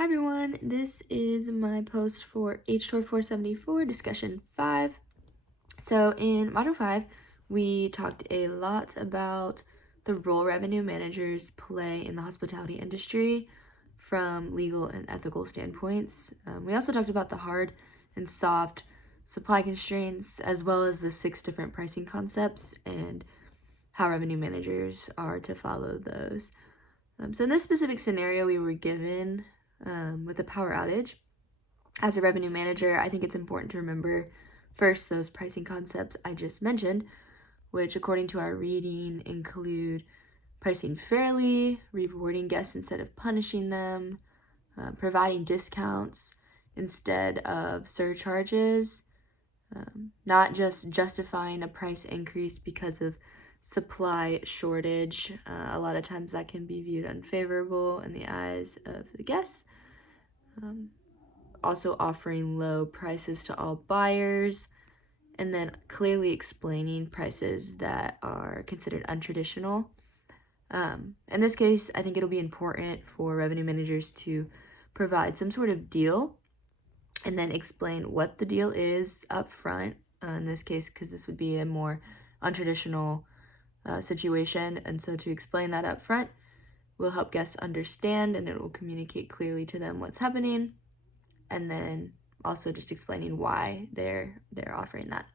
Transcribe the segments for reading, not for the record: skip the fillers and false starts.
Hi everyone, this is my post for HTOR 474, discussion 5. So in module 5, we talked a lot about the role revenue managers play in the hospitality industry from legal and ethical standpoints. We also talked about the hard and soft supply constraints, as well as the 6 different pricing concepts and how revenue managers are to follow those. So in this specific scenario we were given with a power outage, as a revenue manager, I think it's important to remember first those pricing concepts I just mentioned, which according to our reading include pricing fairly, rewarding guests instead of punishing them, providing discounts instead of surcharges, not just justifying a price increase because of supply shortage. A lot of times that can be viewed unfavorable in the eyes of the guests. Also offering low prices to all buyers, and then clearly explaining prices that are considered untraditional. In this case, I think it'll be important for revenue managers to provide some sort of deal and then explain what the deal is up front, in this case, because this would be a more untraditional situation. And so to explain that up front will help guests understand, and it will communicate clearly to them what's happening. And then also just explaining why they're offering that.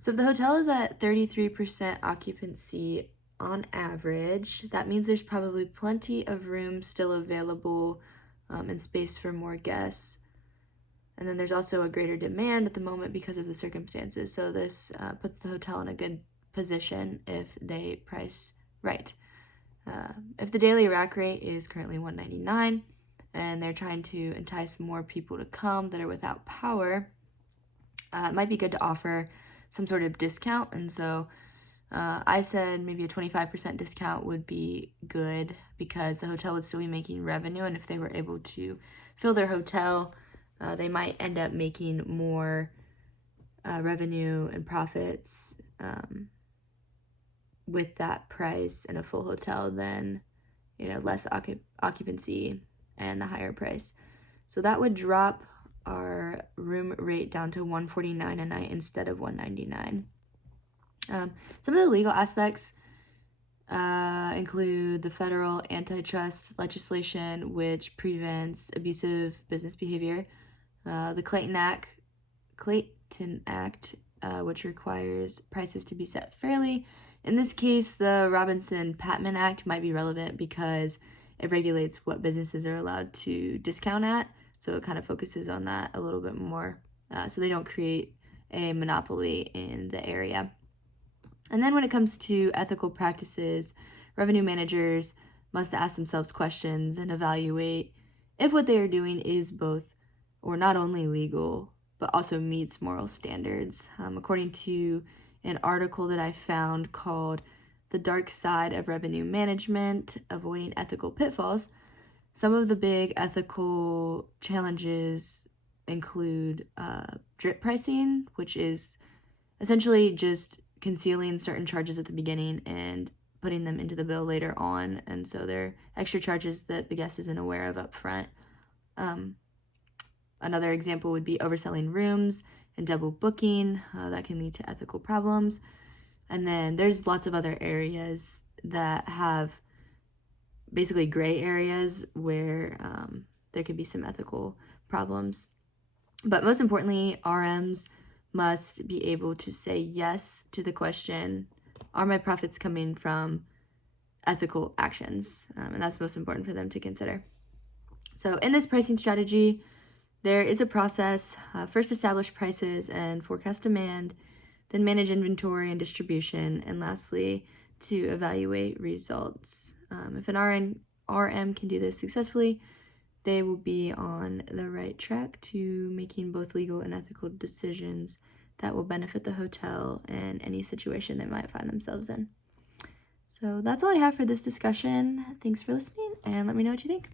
So if the hotel is at 33% occupancy on average, that means there's probably plenty of rooms still available and space for more guests. And then there's also a greater demand at the moment because of the circumstances. So this puts the hotel in a good position if they price right. If the daily rack rate is currently $199 and they're trying to entice more people to come that are without power, it might be good to offer some sort of discount. And so I said maybe a 25% discount would be good because the hotel would still be making revenue, and if they were able to fill their hotel, they might end up making more revenue and profits with that price in a full hotel than less occupancy and the higher price. So that would drop our room rate down to $149 a night instead of $199. Some of the legal aspects include the federal antitrust legislation, which prevents abusive business behavior, the Clayton Act, which requires prices to be set fairly. In this case, the Robinson-Patman Act might be relevant because it regulates what businesses are allowed to discount at, so it kind of focuses on that a little bit more, so they don't create a monopoly in the area. And then when it comes to ethical practices, revenue managers must ask themselves questions and evaluate if what they are doing is both or not only legal, but also meets moral standards. According to an article that I found called "The Dark Side of Revenue Management, Avoiding Ethical Pitfalls," some of the big ethical challenges include drip pricing, which is essentially just concealing certain charges at the beginning and putting them into the bill later on, and so they're extra charges that the guest isn't aware of up front. Another example would be overselling rooms and double booking. That can lead to ethical problems. And then there's lots of other areas that have basically gray areas where there could be some ethical problems. But most importantly, RMs must be able to say yes to the question, are my profits coming from ethical actions? And that's most important for them to consider. So in this pricing strategy, there is a process. First, establish prices and forecast demand, then manage inventory and distribution, and lastly, to evaluate results. If an RM can do this successfully, they will be on the right track to making both legal and ethical decisions that will benefit the hotel in any situation they might find themselves in. So that's all I have for this discussion. Thanks for listening, and let me know what you think.